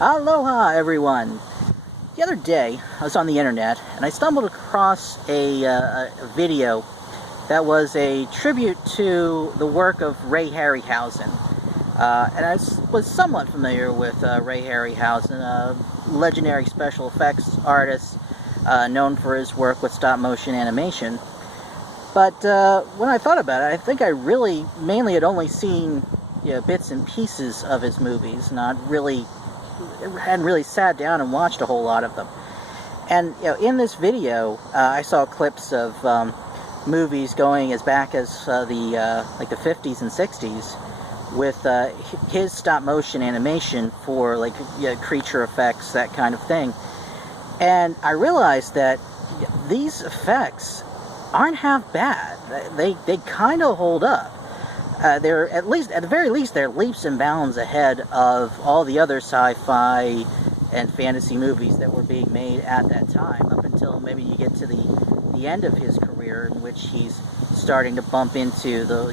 Aloha, everyone! The other day, I was on the internet, and I stumbled across a video that was a tribute to the work of Ray Harryhausen. And I was somewhat familiar with Ray Harryhausen, a legendary special effects artist known for his work with stop-motion animation. But when I thought about it, I think I really mainly had only seen bits and pieces of his movies, hadn't really sat down and watched a whole lot of them. And in this video, I saw clips of movies going as back as the 50s and 60s with his stop motion animation for creature effects, that kind of thing. And I realized that these effects aren't half bad. They kind of hold up. They're at the very least, they're leaps and bounds ahead of all the other sci-fi and fantasy movies that were being made at that time, up until maybe you get to the end of his career, in which he's starting to bump into the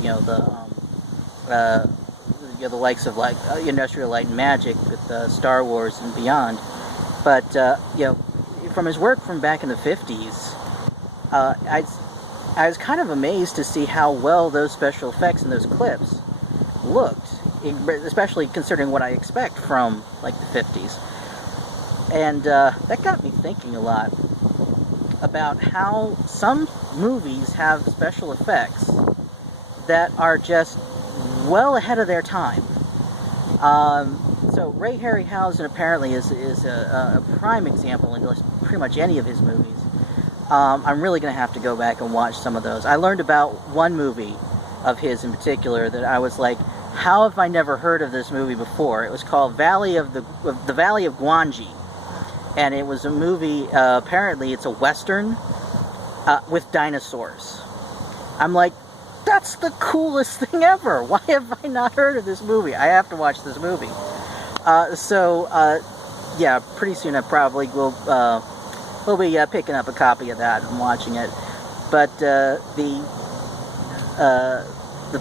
likes of Industrial Light and Magic with Star Wars and beyond. But from his work from back in the 50s, I was kind of amazed to see how well those special effects in those clips looked, especially considering what I expect from the 50s. And that got me thinking a lot about how some movies have special effects that are just well ahead of their time. So Ray Harryhausen apparently is a prime example in pretty much any of his movies. I'm really going to have to go back and watch some of those. I learned about one movie of his in particular that I was like, how have I never heard of this movie before? It was called The Valley of Gwangi. And it was a movie, apparently it's a Western with dinosaurs. I'm like, that's the coolest thing ever. Why have I not heard of this movie? I have to watch this movie. Yeah, pretty soon I probably will... We'll be picking up a copy of that and watching it. But the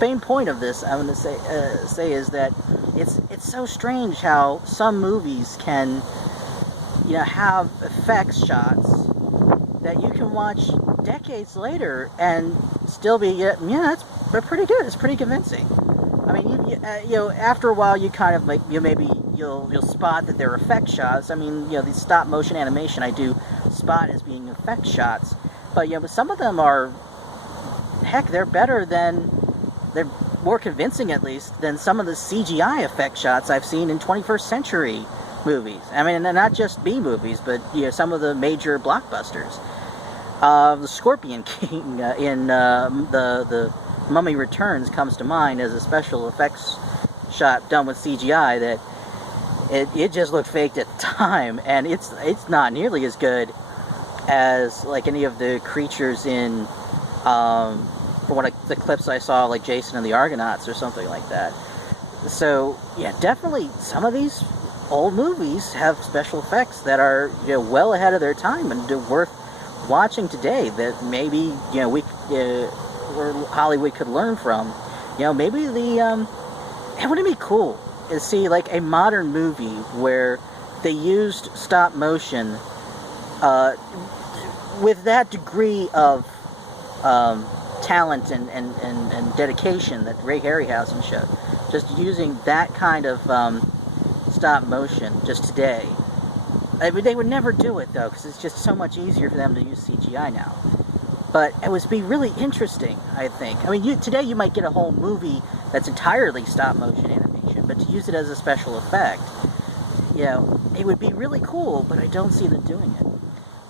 main point of this, I'm going to say is that it's so strange how some movies can have effects shots that you can watch decades later and still be they're pretty good. It's pretty convincing. I mean, after a while, you kind of you'll spot that they're effect shots. I mean, these stop motion animation I do spot as being effect shots, but but some of them are, heck, they're more convincing at least than some of the CGI effect shots I've seen in 21st century movies. I mean, not just B movies, but some of the major blockbusters. The Scorpion King in the Mummy Returns comes to mind as a special effects shot done with CGI that it just looked faked at the time, and it's not nearly as good as any of the creatures in from the clips I saw, like Jason and the Argonauts or something like that. So yeah, definitely some of these old movies have special effects that are well ahead of their time and worth watching today, that maybe or Hollywood could learn from. Maybe it wouldn't be cool to see a modern movie where they used stop motion with that degree of talent and dedication that Ray Harryhausen showed, just using that kind of stop motion just today. I mean, they would never do it though, because it's just so much easier for them to use CGI now. But it would be really interesting, I think. I mean, today you might get a whole movie that's entirely stop motion animation, but to use it as a special effect, it would be really cool, but I don't see them doing it.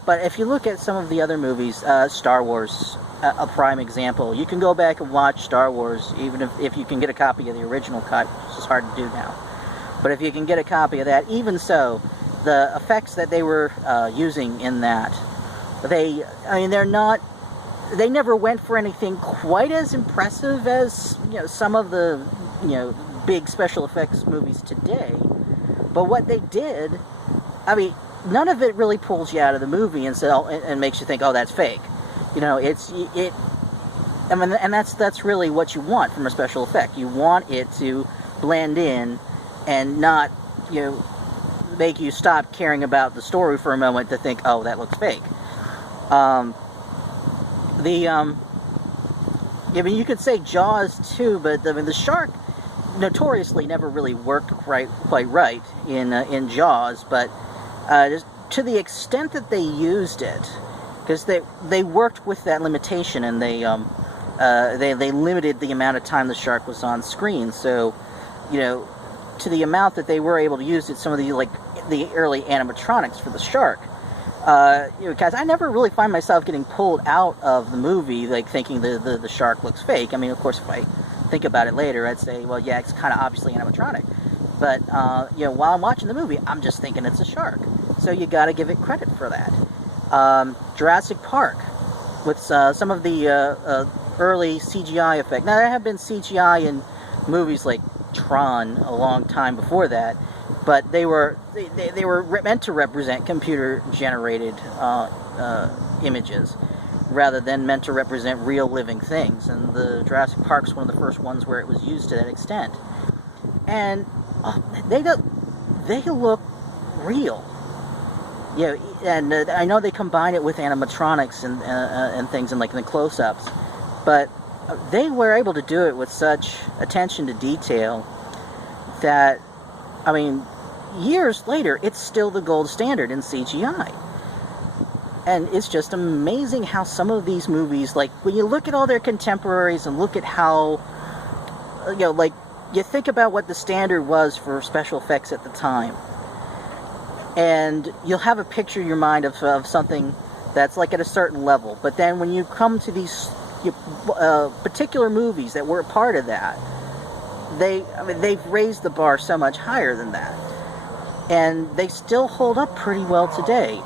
But if you look at some of the other movies, Star Wars, a prime example, you can go back and watch Star Wars, even if you can get a copy of the original cut, which is hard to do now. But if you can get a copy of that, even so, the effects that they were using in that, they never went for anything quite as impressive as some of the big special effects movies today. But what they did, I mean, none of it really pulls you out of the movie and makes you think, oh, that's fake. And that's really what you want from a special effect. You want it to blend in and not make you stop caring about the story for a moment to think, oh, that looks fake. I mean, you could say Jaws too, but I mean, the shark notoriously never really worked quite right in Jaws, but just to the extent that they used it, because they worked with that limitation, and they limited the amount of time the shark was on screen. So, you know, to the amount that they were able to use it, some of the early animatronics for the shark. You know, guys, I never really find myself getting pulled out of the movie, like thinking the shark looks fake. I mean, of course, if I think about it later, I'd say, well, yeah, it's kind of obviously animatronic. But you know, while I'm watching the movie, I'm just thinking it's a shark. So you got to give it credit for that. Jurassic Park, with some of the early CGI effects. Now, there have been CGI in movies like Tron a long time before that, but they were meant to represent computer-generated images rather than meant to represent real living things. And the Jurassic Park's one of the first ones where it was used to that extent. And they look real. Yeah, and I know they combine it with animatronics and things, and like in the close-ups, but they were able to do it with such attention to detail that, I mean, years later, it's still the gold standard in CGI. And it's just amazing how some of these movies, like, when you look at all their contemporaries and look at how, you know, like, you think about what the standard was for special effects at the time, and you'll have a picture in your mind of something that's, like, at a certain level. But then when you come to these particular movies that were a part of that, they've raised the bar so much higher than that. And they still hold up pretty well today.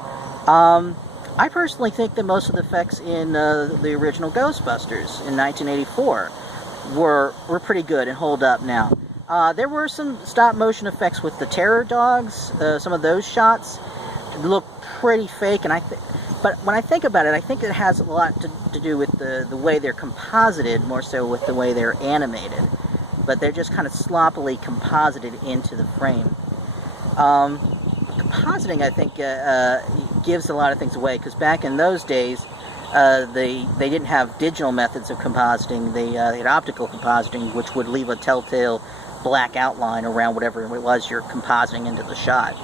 I personally think that most of the effects in the original Ghostbusters in 1984 were pretty good and hold up now. There were some stop-motion effects with the terror dogs. Some of those shots look pretty fake, and but when I think about it, I think it has a lot to do with the way they're composited, more so with the way they're animated. But they're just kind of sloppily composited into the frame. Compositing, I think, gives a lot of things away, because back in those days, they didn't have digital methods of compositing. They had optical compositing, which would leave a telltale black outline around whatever it was you're compositing into the shot.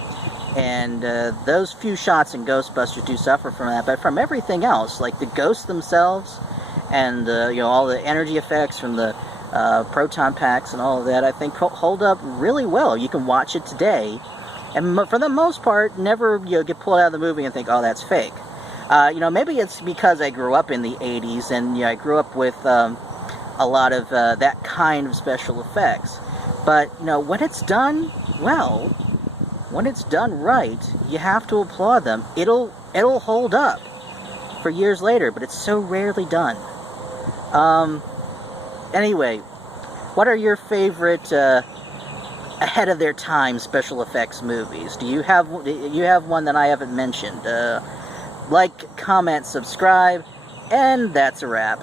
And those few shots in Ghostbusters do suffer from that, but from everything else, like the ghosts themselves, and you know, all the energy effects from the proton packs and all of that, I think hold up really well. You can watch it today, and for the most part, never get pulled out of the movie and think, oh, that's fake. You know, maybe it's because I grew up in the 80s, and I grew up with a lot of that kind of special effects. But, you know, when it's done well, when it's done right, you have to applaud them. It'll hold up for years later, but it's so rarely done. Anyway, what are your favorite ahead of their time special effects movies? Do you have one that I haven't mentioned? Like, comment, subscribe, and that's a wrap.